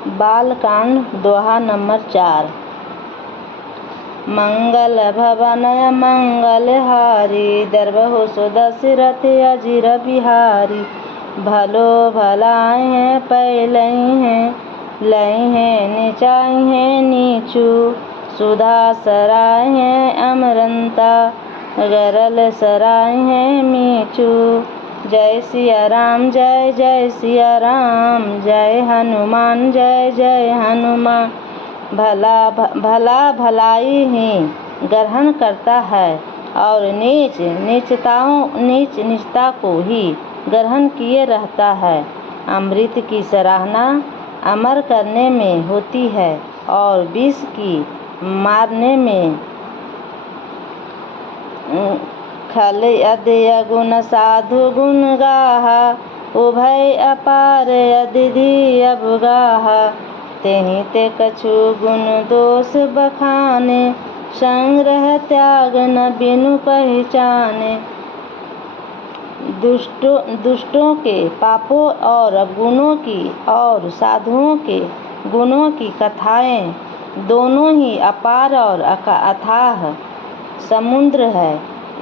बालकांड दोहा number 4। मंगल भवन मंगलहारी, दरबहु सो दशरथ अजिर बिहारी। भलो भलाई हैं पैलई हैं, लई हैं नीचाई हैं नीचू। सुधा सराय हैं अमरंता, गरल सराय हैं मीचू। जय सिया राम जय जय सिया राम, जय हनुमान जय जय हनुमान। भला भलाई ही ग्रहण करता है और नीच नीचता को ही ग्रहण किए रहता है। अमृत की सराहना अमर करने में होती है और विष की मारने में। खल अदय गुण साधु गुण गाहा, उभय अपार अदिधि अवगाहा। तेहि ते कछु गुण दोष बखाने, संग्रह त्याग न बिनु पहचाने। दुष्टों के पापों और अवगुणों की और साधुओं के गुणों की कथाएं दोनों ही अपार और अथाह समुद्र है।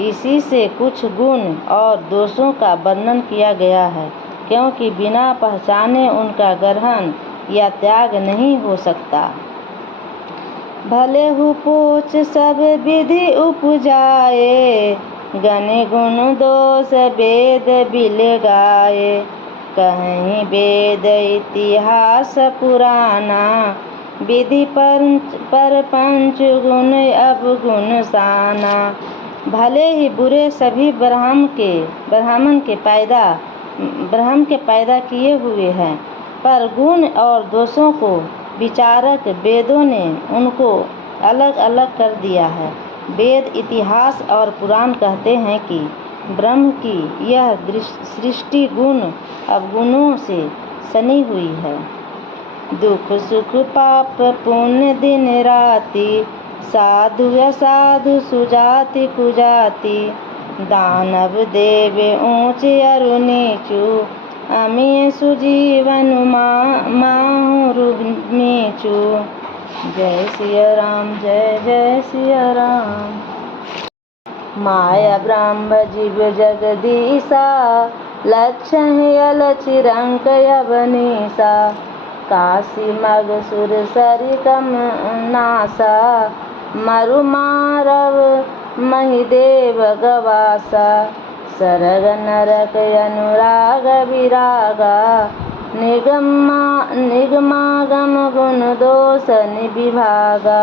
इसी से कुछ गुण और दोषों का वर्णन किया गया है, क्योंकि बिना पहचाने उनका ग्रहण या त्याग नहीं हो सकता। भले हु पोच सब विधि उपजाए, गनि गुण दोष वेद बिल गाए। कहीं वेद इतिहास पुराना, विधि पर पंच गुण अवगुण साना। भले ही बुरे सभी ब्रह्म के पैदा किए हुए हैं, पर गुण और दोषों को विचारक वेदों ने उनको अलग अलग कर दिया है। वेद इतिहास और पुराण कहते हैं कि ब्रह्म की यह सृष्टि गुण अवगुणों से सनी हुई है। दुख सुख पाप पुण्य दिन राति, साधु असाधु सुजाति कुजाति। दानव देव ऊंच अरु नीचू, अमीय सुजीवन माहु नीचू। जय सिया राम जय जय सिया राम। माया ब्रह्म जीव जगदीशा, लक्षण अलच रंक अवनीसा। काशी मग सुर सरिकम नासा, मरु मारव महिदेव गवासा। सरग नरक अनुराग विरागा, निगमागम गुण दोष निविभागा।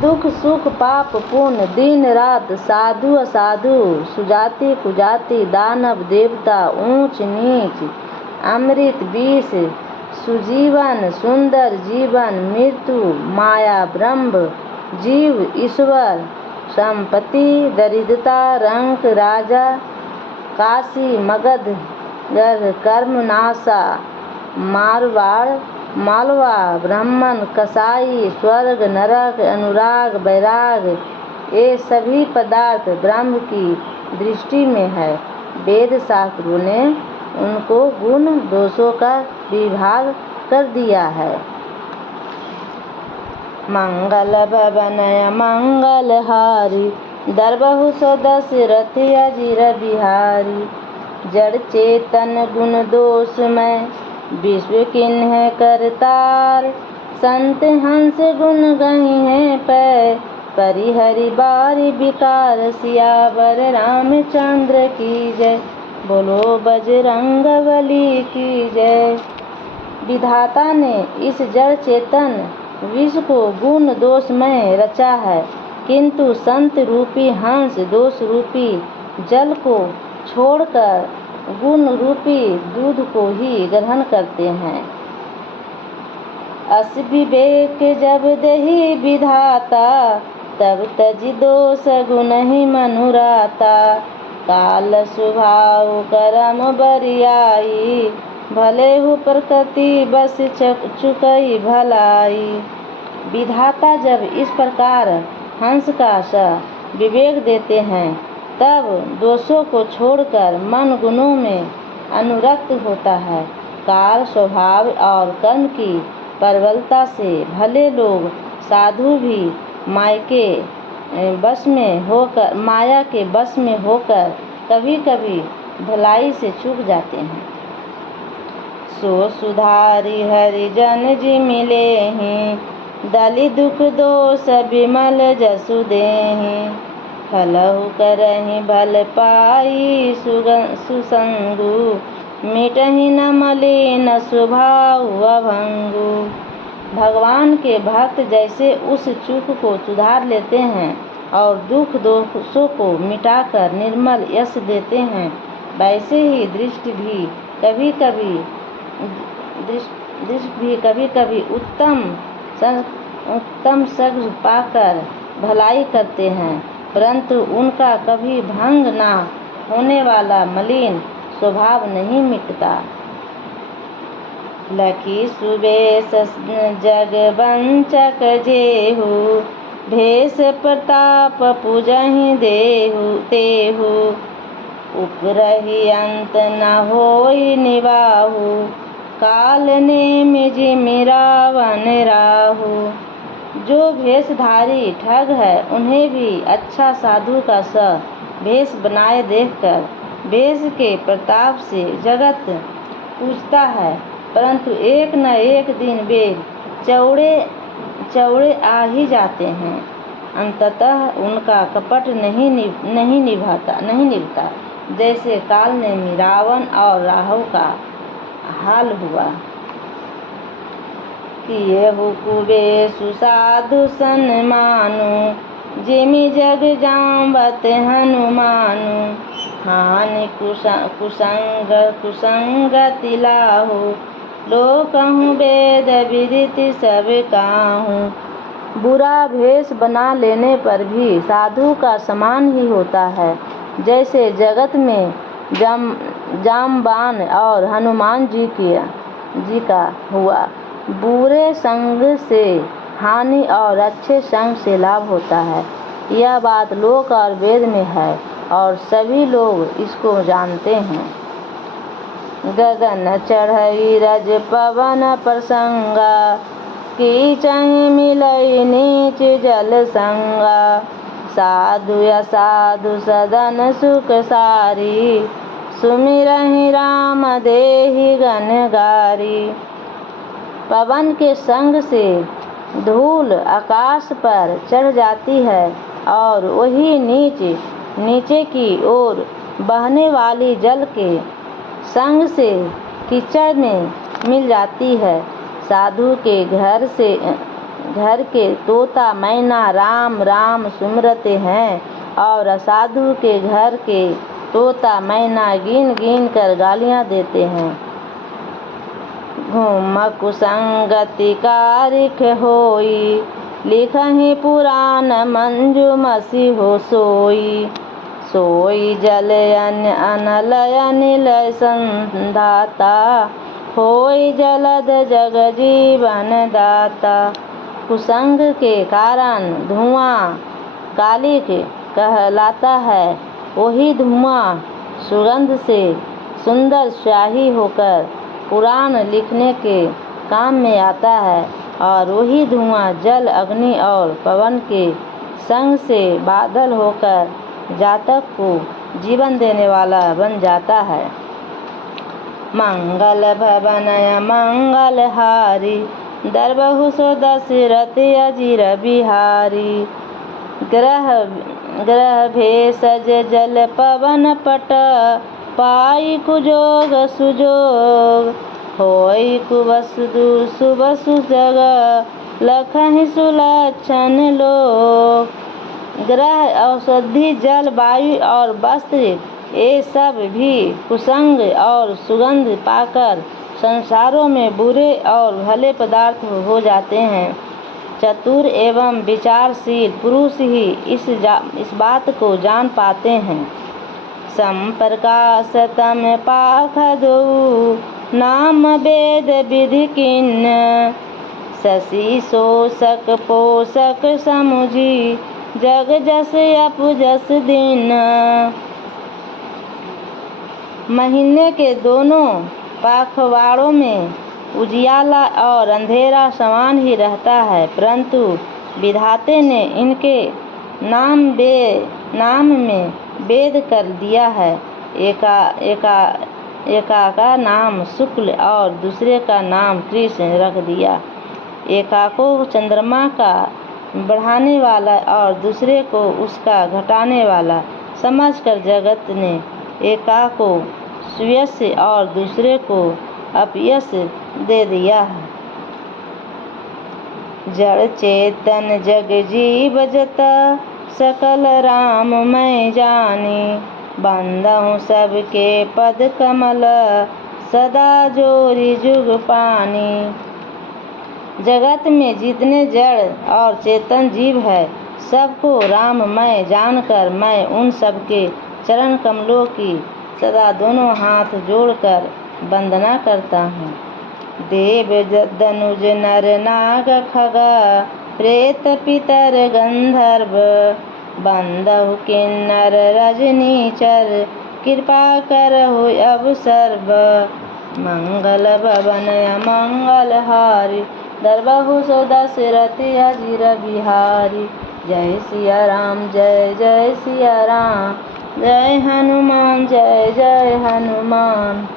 दुख सुख पाप पुण्य दिन रात, साधु असाधु सुजाति कुजाति। दानव देवता ऊंच नीच, अमृत विष सुजीवन सुंदर जीवन मृत्यु। माया ब्रह्म जीव ईश्वर, संपत्ति दरिद्रता रंक राजा। काशी मगध गर्भ कर्म नासा, मारवाड़ मालवा ब्राह्मण कसाई। स्वर्ग नरक अनुराग वैराग, ये सभी पदार्थ ब्रह्म की दृष्टि में है। वेद शास्त्रों ने उनको गुण दोषों का विभाग कर दिया है। मंगल भवन मंगलहारी, दरबहु सो दशरथ अजिर बिहारी। जड़ चेतन गुण दोष में, विश्व किन्ह करतार। संत हंस गुण गही हैं पै, परिहरि बारी विकार। सियावर रामचंद्र की जय, बोलो बजरंग बली की जय। विधाता ने इस जड़ चेतन विश्व को गुण दोष में रचा है, किंतु संत रूपी हंस दोष रूपी जल को छोड़कर गुण रूपी दूध को ही ग्रहण करते हैं। अस विवेक जब देहि विधाता, तब तज दोष गुण ही मनुराता। काल स्वभाव कर्म बरियाई, भले हु प्रकृति बस चुकई भलाई। विधाता जब इस प्रकार हंस का सा विवेक देते हैं, तब दोषों को छोड़कर मन गुणों में अनुरक्त होता है। काल स्वभाव और कर्म की प्रबलता से भले लोग साधु भी माया के बस में होकर कभी कभी भलाई से चूक जाते हैं। सो सुधारी हरिजन जी मिले हैं, दलि दुख दोष बिमल जसु देहि, फलहु करहि भल पाई सुसंगु, मिटहि न मलिन स्वभाव अभंगु। भगवान के भक्त जैसे उस चूक को सुधार लेते हैं और दुख दोषों को मिटाकर निर्मल यश देते हैं, वैसे ही दृष्टि भी कभी कभी उत्तम सद् पाकर भलाई करते हैं, परंतु उनका कभी भंग न होने वाला मलिन स्वभाव नहीं मिटता। लखी सुबेश जगवंचक जेहु, भेष प्रताप पूजहि तेहु, उपरहि अंत न होई निवाहु, काल नेमि जिमि रावण राहु। जो भेषधारी ठग है उन्हें भी अच्छा साधु का सा भेष बनाए देखकर भेष के प्रताप से जगत पूजता है, परंतु एक न एक दिन वे चौड़े आ ही जाते हैं। अंततः उनका कपट नहीं निभता, जैसे काल ने रावण और राहु का हाल हुआ। किएहु कुबेशु साधु सन्मानु, जिमि जग जावत हनुमानु, हानि कुसंगति लाहु, लोकहु वेद विदित सब काहू। बुरा भेष बना लेने पर भी साधु का समान ही होता है, जैसे जगत में जामवान और हनुमान जी का हुआ। बुरे संग से हानि और अच्छे संग से लाभ होता है, यह बात लोक और वेद में है और सभी लोग इसको जानते हैं। गगन चढ़ई रज पवन प्रसंगा, कीचहि मिलई नीच जल संगा, साधु असाधु सदन सुख सारी, सुमिरहि राम देहि गणगारी। पवन के संग से धूल आकाश पर चढ़ जाती है और वही नीचे की ओर बहने वाली जल के संग से कीचड़ में मिल जाती है। साधु के घर के तोता मैना राम राम सुमरते हैं और असाधु के घर के तोता मैना गिन गिन कर गालियाँ देते हैं। घूम कुसंगति कारिख होई, लिखहि पुराण मंजु मसी हो सोई, सोई जल अनल अनिल संधाता, होई जलद जग जीवन दाता। कुसंग के कारण धुआं कालिक कहलाता है, वही धुआं सुगंध से सुंदर स्याही होकर पुराण लिखने के काम में आता है और वही धुआं जल अग्नि और पवन के संग से बादल होकर जातक को जीवन देने वाला बन जाता है। मंगल भवनय मंगल हारी, दरबहु सो दशरथ अजिर बिहारी। ग्रह भेषज जल पवन पट, पाई कुजोग सुजोग, होई कुवसु सुबसु जग, लखहि सुलक्षण लोक। ग्रह औषधि जल वायु और वस्त्र ये सब भी कुसंग और सुगंध पाकर संसारों में बुरे और भले पदार्थ हो जाते हैं। चतुर एवं विचारशील पुरुष ही इस बात को जान पाते हैं। संप्रकाश तम पाखदो, नाम वेद विधि किन्न, शशि शोषक पोषक समुझी, जग जस अपु जस दिन। महीने के दोनों पखवाड़ों में उजियाला और अंधेरा समान ही रहता है, परंतु विधाते ने इनके नाम में भेद कर दिया है। एका का नाम शुक्ल और दूसरे का नाम कृष्ण रख दिया। एका को चंद्रमा का बढ़ाने वाला और दूसरे को उसका घटाने वाला समझकर जगत ने एका को सुयश और दूसरे को अपयश दे दिया है। जड़ चेतन जग जीव जत सकल राम मैं जानी, बंदहूँ सबके पद कमल सदा जोरी जुग पानी। जगत में जितने जड़ और चेतन जीव है, सबको राममय जानकर मैं उन सबके चरण कमलों की सदा दोनों हाथ जोड़कर वंदना करता हूँ। देव दनुज नर नाग खग प्रेत पितर गंधर्व, बंदहु किन्नर रजनीचर कृपा करहु अब सर्व। मंगल भवन अमंगल हारी, दरबहु सो दशरथ अजिर बिहारी। जय सिया राम जय जय सिया राम, जय हनुमान जय जय हनुमान।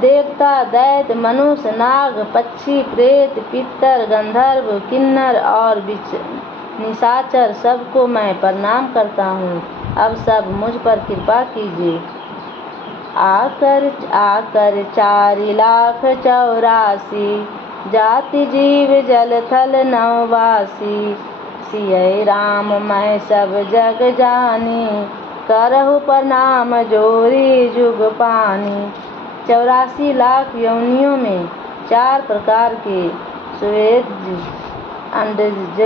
देवता दैत्य मनुष्य नाग पक्षी प्रेत पितर गंधर्व किन्नर और निशाचर सबको मैं प्रणाम करता हूँ। अब सब मुझ पर कृपा कीजिए। आकर 4,84,00,000 जाति जीव जल थल नववासी। सिय राम मैं सब जग जानी, करहु प्रणाम जोरी जुग पानी। 84 लाख योनियों में 4 प्रकार के स्वेदज, अंडज,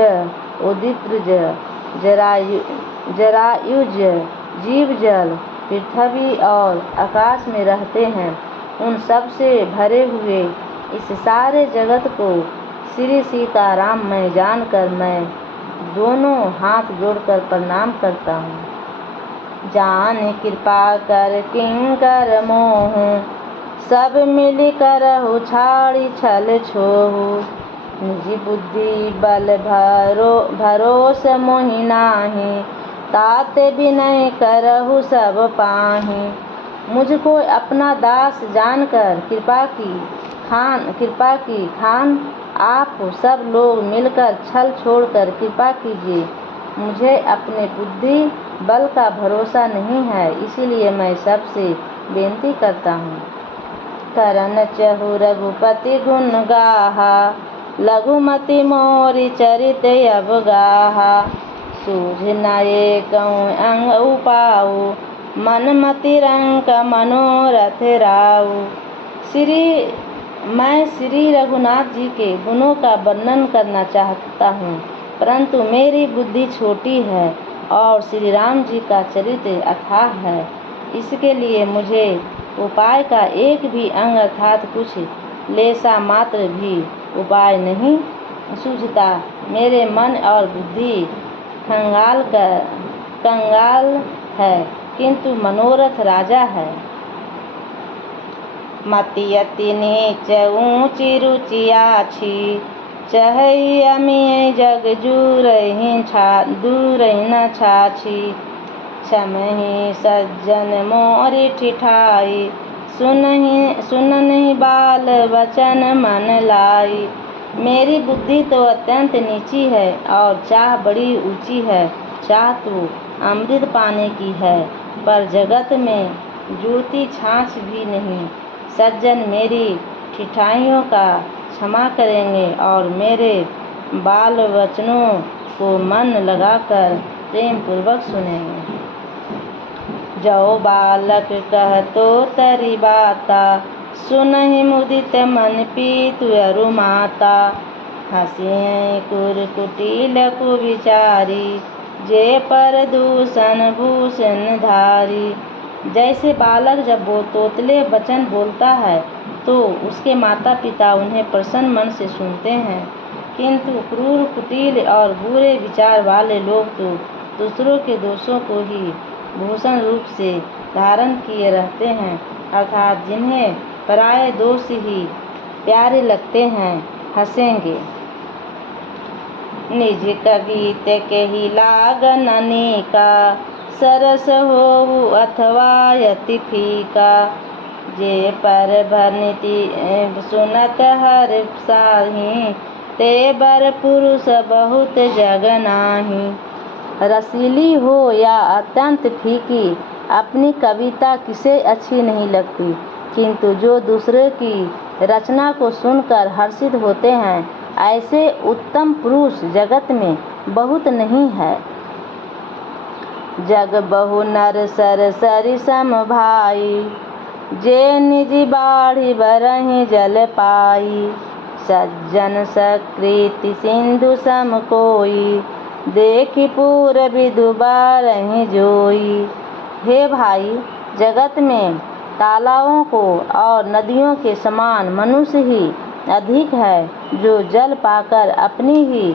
उदित्रज, जरायुज जीव जल पृथ्वी और आकाश में रहते हैं। उन सब से भरे हुए इस सारे जगत को श्री सीताराम मैं जानकर मैं दोनों हाथ जोड़कर प्रणाम करता हूँ। जान कृपा कर किंकर मोहु, सब मिल करहु छाड़ी छल छोहु। निज बुद्धि बल भरोस मोहि नाही, ताते विनय करहु सब पाही। मुझको अपना दास जानकर कृपा की खान आप सब लोग मिलकर छल छोड़कर कृपा कीजिए। मुझे अपने बुद्धि बल का भरोसा नहीं है, इसीलिए मैं सबसे बेनती करता हूँ। करन चहु रघुपति गुण गाहा, लघुमति मोरि चरित अब गाहा। सूझ न एकउ अंग उपाऊ, मन मति रंक मनोरथ राऊ। मैं श्री रघुनाथ जी के गुणों का वर्णन करना चाहता हूँ, परंतु मेरी बुद्धि छोटी है और श्री राम जी का चरित्र अथाह है। इसके लिए मुझे उपाय का एक भी अंग अर्थात कुछ लेसा मात्र भी उपाय नहीं सूझता। मेरे मन और बुद्धि कंगाल है, किंतु मनोरथ राजा है। मति अति नीच ऊँची रुचि आछी, चहई अमिय जग दूरहि न छाछी। छमहि सज्जन मोरि ठिठाई, सुनहि बाल वचन मन लाई। मेरी बुद्धि तो अत्यंत नीची है और चाह बड़ी ऊंची है। चाह तो अमृत पाने की है, पर जगत में जुड़ती छाछ भी नहीं। सज्जन मेरी ठिठाइयों का क्षमा करेंगे और मेरे बाल वचनों को मन लगाकर प्रेम पूर्वक सुनेंगे। जो बालक कहतो तरि बाता, सुनहि मुदित मन पीतु अरु माता। हसियहि कुर कुटिल कुविचारी, जे पर दूषण भूषण धारी। जैसे बालक जब वो तोतले वचन बोलता है तो उसके माता पिता उन्हें प्रसन्न मन से सुनते हैं, किंतु क्रूर कुटिल और बुरे विचार वाले लोग तो दूसरों के दोषों को ही भूषण रूप से धारण किए रहते हैं, अर्थात जिन्हें पराये दोष ही प्यारे लगते हैं, हंसेंगे। निज कवित कही लागन अनेका, सरस होऊ अथवा अति फीका। जे पर भरनिति सुनत हर साही, ते बर पुरुष बहुत जग नाही। रसीली हो या अत्यंत फीकी, अपनी कविता किसे अच्छी नहीं लगती, किंतु जो दूसरे की रचना को सुनकर हर्षित होते हैं, ऐसे उत्तम पुरुष जगत में बहुत नहीं है। जग बहु नर सर सरि सम भाई, जे निज बाढ़ि बरहि जल पाई। सज्जन सकृति सिंधु सम कोई, देखि पूर विदु बारहि जोई। हे भाई, जगत में तालाबों को और नदियों के समान मनुष्य ही अधिक है, जो जल पाकर अपनी ही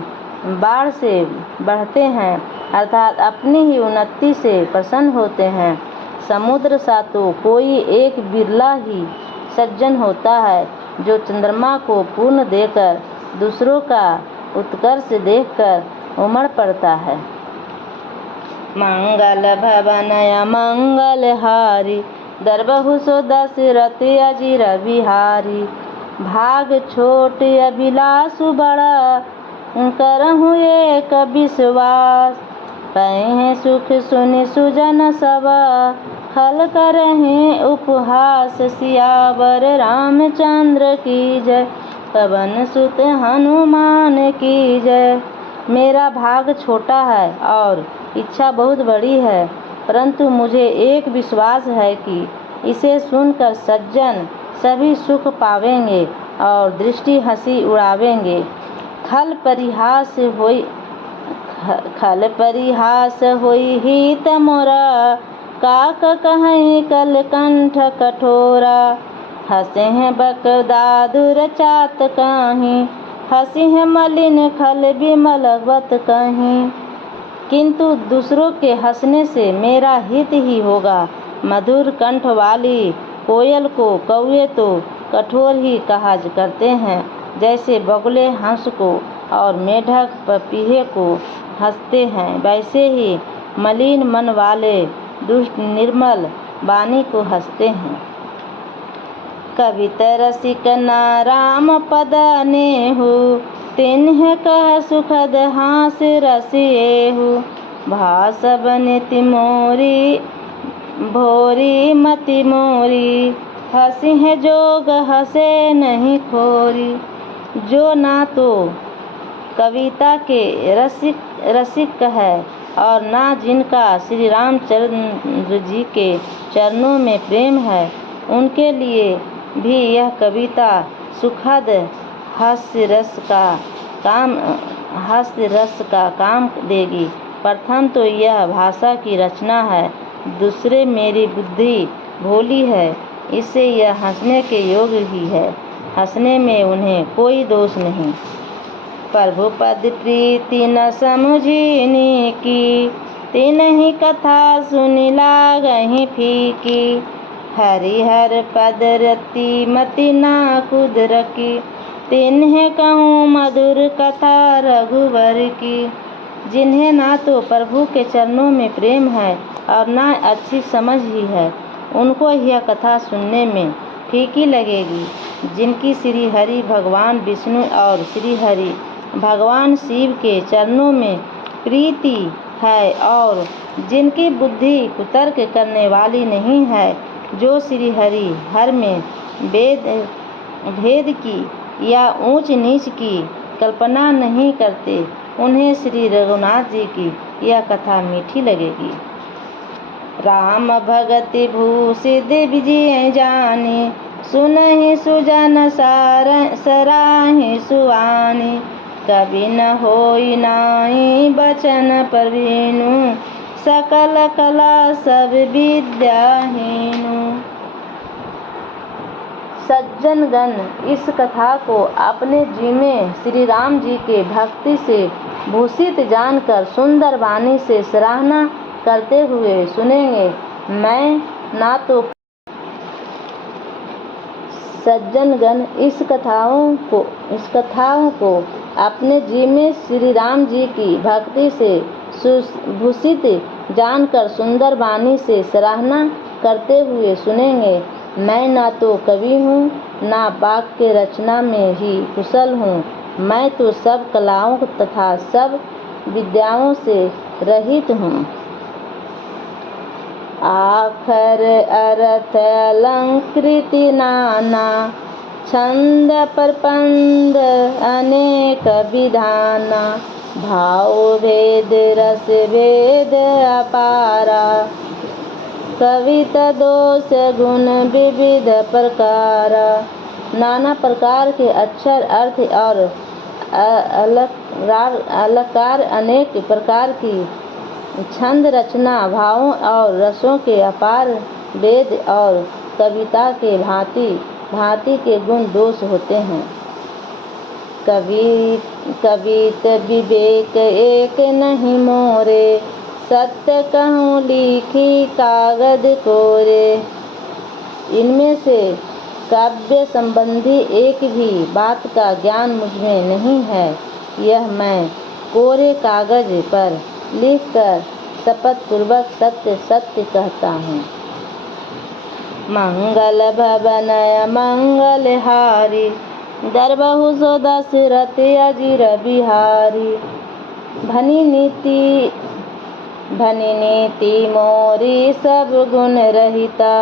बाढ़ से बढ़ते हैं, अर्थात अपनी ही उन्नति से प्रसन्न होते हैं। समुद्र सा तो कोई एक बिरला ही सज्जन होता है, जो चंद्रमा को पूर्ण देकर दूसरों का उत्कर्ष देखकर उमड़ पड़ता है। मंगल भवन अमंगल हारी, दरबहु सो दशरथ अजिर बिहारी। भाग छोट अभिलाषु बड़ा, करहु एक विश्वास। पै सुख सुनि सुजन सब, खल करहि उपहास। सियावर रामचंद्र की जय, पवन सुत हनुमान की जय। मेरा भाग छोटा है और इच्छा बहुत बड़ी है, परंतु मुझे एक विश्वास है कि इसे सुनकर सज्जन सभी सुख पावेंगे और दृष्टि हंसी उड़ावेंगे। खल परिहास होई हित मोरा, काक कहीं कल कंठ कठोरा। हंसे हैं बकदादुर चात कहीं, हंसी है मलिन खल विमलवत कहीं। किंतु दूसरों के हंसने से मेरा हित ही होगा। मधुर कंठ वाली कोयल को कौवे तो कठोर ही कहा करते हैं, जैसे बगुले हंस को और मेढक पपीहे को हंसते हैं, वैसे ही मलिन मन वाले दुष्ट निर्मल वाणी को हंसते हैं। कवित रसिक न राम पद नेहु, तिन्ह कह सुखद हास रसिएहु। भाषब नीति मोरी भोरी मति मोरी, हंसी है जोग हंसे नहीं खोरी। जो ना तो कविता के रसिक है और ना जिनका श्री रामचंद्र जी के चरणों में प्रेम है, उनके लिए भी यह कविता सुखद हास्य रस का काम देगी। प्रथम तो यह भाषा की रचना है, दूसरे मेरी बुद्धि भोली है, इससे यह हंसने के योग्य ही है। हंसने में उन्हें कोई दोष नहीं। प्रभु पद प्रीति न समुझिनी की, तिन्हि कथा सुनि लागहि फीकी। हरिहर पद रति मति ना कुदरकी, तिन्हे कहूँ मधुर कथा रघुवर की। जिन्हें ना तो प्रभु के चरणों में प्रेम है और ना अच्छी समझ ही है, उनको यह कथा सुनने में फीकी लगेगी। जिनकी श्री हरि भगवान विष्णु और श्री हरि भगवान शिव के चरणों में प्रीति है और जिनकी बुद्धि कुतर्क करने वाली नहीं है, जो श्री हरि हर में भेद की या ऊंच नीच की कल्पना नहीं करते, उन्हें श्री रघुनाथ जी की यह कथा मीठी लगेगी। राम भगति भूषित विजय जानी, सुनहि सुजन सराहि सुआनी। कवि न होई नाई बचन प्रवीणु, सकल कला सब विद्याहीनु। सज्जनगण इस कथा को अपने जी में श्री राम जी के भक्ति से भूषित जानकर सुंदर वाणी से सराहना करते हुए सुनेंगे। मैं ना तो सज्जनगण इस कथाओं को अपने जी में श्री राम जी की भक्ति से सुभूषित जानकर सुंदर वाणी से सराहना करते हुए सुनेंगे। मैं ना तो कवि हूँ, ना वाक्य रचना में ही कुशल हूँ। मैं तो सब कलाओं तथा सब विद्याओं से रहित हूँ। आखर अर्थ अलंकृति नाना, छंद प्रपंद अनेक विधाना। भाव भेद रस भेद अपारा, कविता दोष गुण विविध प्रकार। नाना प्रकार के अक्षर, अर्थ और अलंकार, अनेक प्रकार की छंद रचना, भावों और रसों के अपार, वेद और कविता के भांति भांति के गुण दोष होते हैं। कवित विवेक एक नहीं मोरे, सत्य कहूँ लिखी कागज कोरे। इनमें से काव्य संबंधी एक भी बात का ज्ञान मुझमें नहीं है। यह मैं कोरे कागज पर लिखकर शपथ पूर्वक सत्य सत्य कहता हूँ। मंगल भवन मंगलहारी, दरबहु सो दशरथ अजिर बिहारी। भनी नीति मोरी सब गुण रहिता,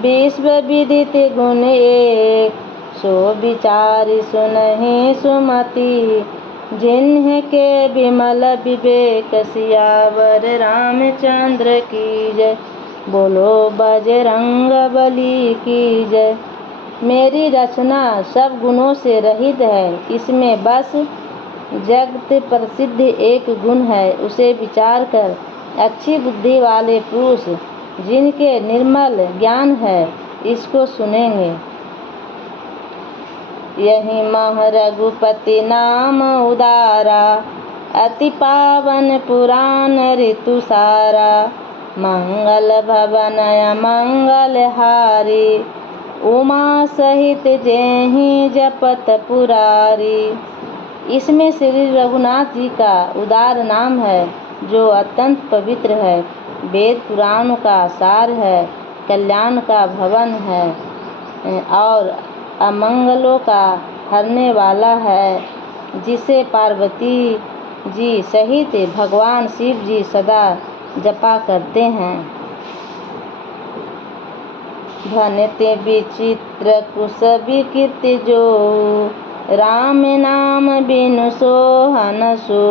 विश्व विदित गुण एक। सो विचारी सुनहि सुमति, जिन्ह के विमल विवेक। सियावर रामचंद्र की जय, बोलो बजरंग बली की जय। मेरी रचना सब गुणों से रहित है। इसमें बस जगत प्रसिद्ध एक गुण है। उसे विचार कर अच्छी बुद्धि वाले पुरुष, जिनके निर्मल ज्ञान है, इसको सुनेंगे। यही मह रघुपति नाम उदारा, अति पावन पुराण ऋतु सारा। मंगल भवन मंगलहारी, उमा सहित जेहि जपत पुरारी। इसमें श्री रघुनाथ जी का उदार नाम है, जो अत्यंत पवित्र है। वेद पुराण का सार है, कल्याण का भवन है और अमंगलों का हरने वाला है, जिसे पार्वती जी सहित भगवान शिव जी सदा जपा करते हैं। धन्य विचित्र कुश विकृति जो, राम नाम बिनु सोहन सो।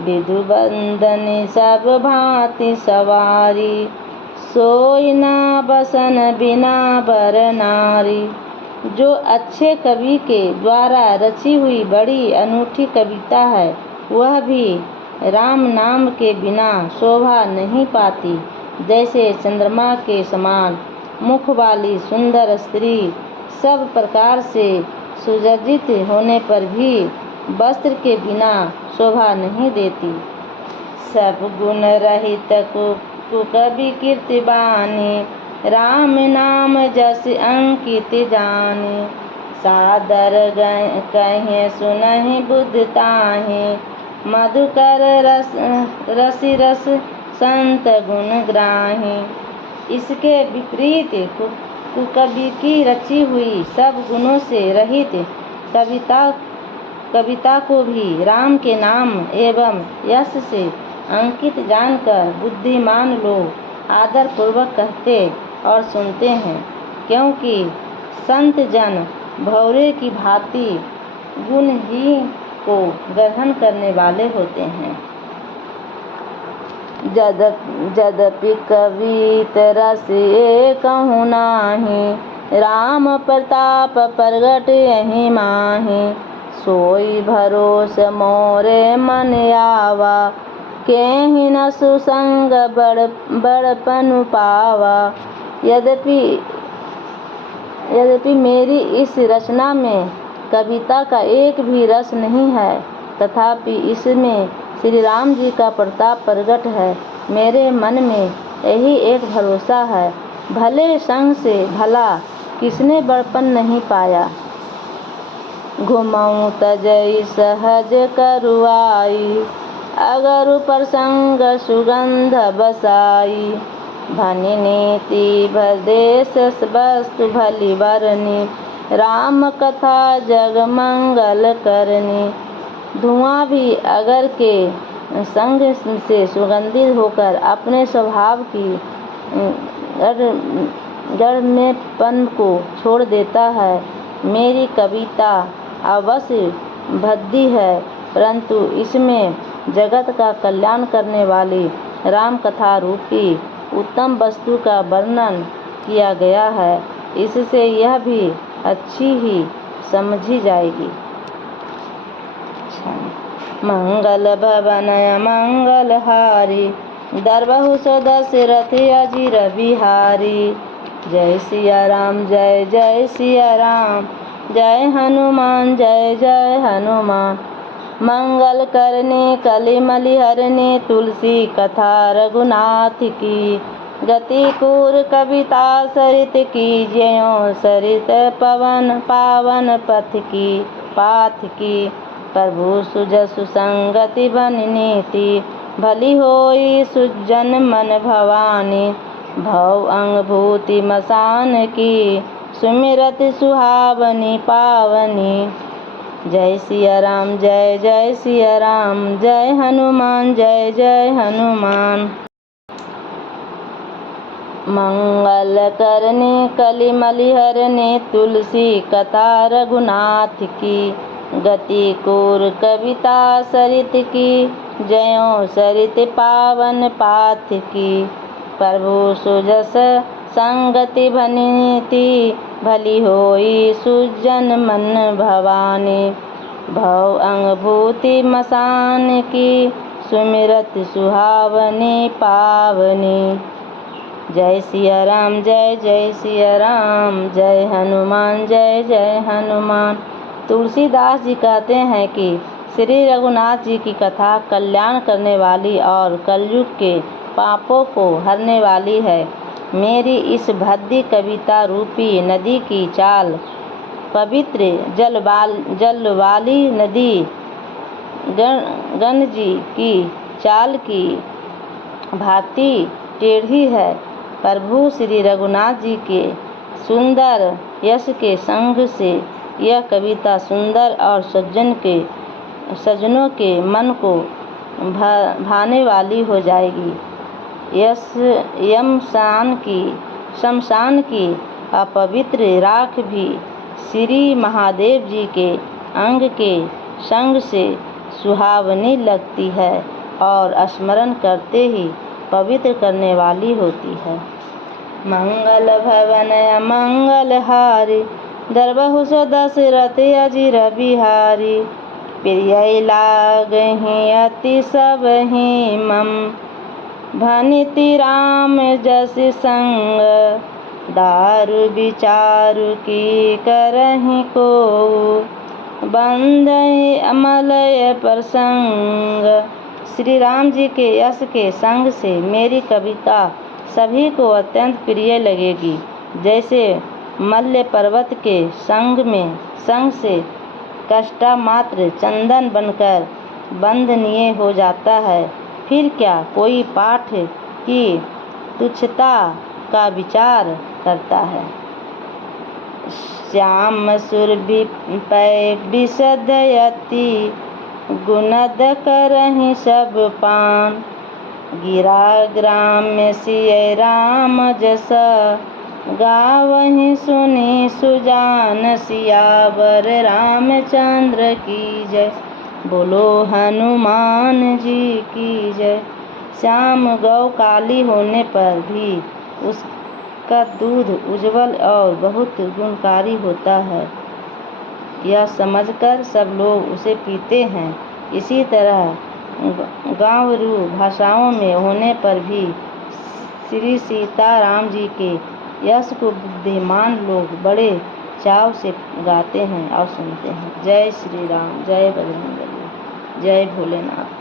विधु बंदनी सब भांति सवारी, सोई ना बसन बिना बर नारी। जो अच्छे कवि के द्वारा रची हुई बड़ी अनूठी कविता है, वह भी राम नाम के बिना शोभा नहीं पाती। जैसे चंद्रमा के समान मुख वाली सुंदर स्त्री सब प्रकार से सुसज्जित होने पर भी वस्त्र के बिना शोभा नहीं देती। सब गुण रहित कुकवि कीर्ति बानी, राम नाम जस अंकित जानी। सादर कहे सुनहि बुद्ध ताहि, मधुकर रस संत गुण ग्राही। इसके विपरीत कुकवि की रची हुई सब गुणों से रहित कविता को भी राम के नाम एवं यश से अंकित जानकर बुद्धिमान लोग आदर पूर्वक कहते और सुनते हैं, क्योंकि संत जन भौरे की भांति गुण ही को ग्रहण करने वाले होते हैं। यद्यपि कवित रस कहूँ नाही, राम प्रताप प्रगट यही माही। सोई भरोस मोरे मन आवा, केहि न सुसंग बड़पन पावा। यद्यपि मेरी इस रचना में कविता का एक भी रस नहीं है, तथापि इसमें श्री राम जी का प्रताप प्रकट है। मेरे मन में यही एक भरोसा है, भले संग से भला किसने बड़पन नहीं पाया। घुमऊँ तजई सहज करुआई, अगरु प्रसंग सुगंध बसाई। भनी नीति भदेश वस्तु भली बरनी, राम कथा जग मंगल करनी। धुआं भी अगर के संग से सुगंधित होकर अपने स्वभाव की गढ़नेपन को छोड़ देता है। मेरी कविता अवश्य भद्दी है, परंतु इसमें जगत का कल्याण करने वाली राम कथा रूपी उत्तम वस्तु का वर्णन किया गया है। इससे यह भी अच्छी ही समझी जाएगी। मंगल भवन मंगल हारी, दरबहु सो दशरथ अजीर बिहारी। जय सिया राम जय जय सिया राम, जय हनुमान जय जय हनुमान। मंगल करने कलि मलि हरने, तुलसी कथा रघुनाथ की। गति कूर कविता सरित की, ज्यों सरित पवन पावन पथ की पाथ की। प्रभु सुजसु संगति बन नीति, भली होई सुजन मन भवानी। भव अंग भूति मसान की, सुमिरत सुहावनी पावनी। जय सिया राम जय जय सिया राम, जय हनुमान जय जय हनुमान। मंगल करने कलि मलि हरने, तुलसी कथा रघुनाथ की। गति कूर कविता सरित की, ज्यों सरित पावन पाथ की। प्रभु सुजस संगति भनीति, भली होई सुजन मन भवानी। भव अंग भूति मसान की, सुमिरत सुहावनी पावनी। जय सिया राम जय जय सिया राम, जय हनुमान जय जय हनुमान। तुलसीदास जी कहते हैं कि श्री रघुनाथ जी की कथा कल्याण करने वाली और कलयुग के पापों को हरने वाली है। मेरी इस भद्दी कविता रूपी नदी की चाल पवित्र जल वाली नदी गंग जी की चाल की भांति टेढ़ी है। प्रभु श्री रघुनाथ जी के सुंदर यश के संग से यह कविता सुंदर और सज्जनों के मन को भाने वाली हो जाएगी। शमशान की अपवित्र राख भी श्री महादेव जी के अंग के संग से सुहावनी लगती है और स्मरण करते ही पवित्र करने वाली होती है। मंगल भवन मंगल हारी, दरबहु सो दशरथ अजीर बिहारी। प्रिय लागहि अति सबहि मम, भनिति राम जस संग। दारु विचारु की करहि को, बंदहि अमलय प्रसंग। श्री राम जी के यश के संग से मेरी कविता सभी को अत्यंत प्रिय लगेगी। जैसे मल्य पर्वत के संग से कष्टा मात्र चंदन बनकर बंदनीय हो जाता है, फिर क्या कोई पाठ की तुच्छता का विचार करता है। श्याम सुरभि पै विशदयति, गुणद करहि सब पान। गिरा ग्राम्य सिय राम जस, गावहि सुनि सुजान। सियावर रामचंद्र की जय, बोलो हनुमान जी की जय। श्याम गौ काली होने पर भी उसका दूध उज्जवल और बहुत गुणकारी होता है, यह समझकर सब लोग उसे पीते हैं। इसी तरह गांवरू भाषाओं में होने पर भी श्री सीताराम जी के यश को बुद्धिमान लोग बड़े चाव से गाते हैं और सुनते हैं। जय श्री राम, जय बजरंगबली, जय भोलेनाथ।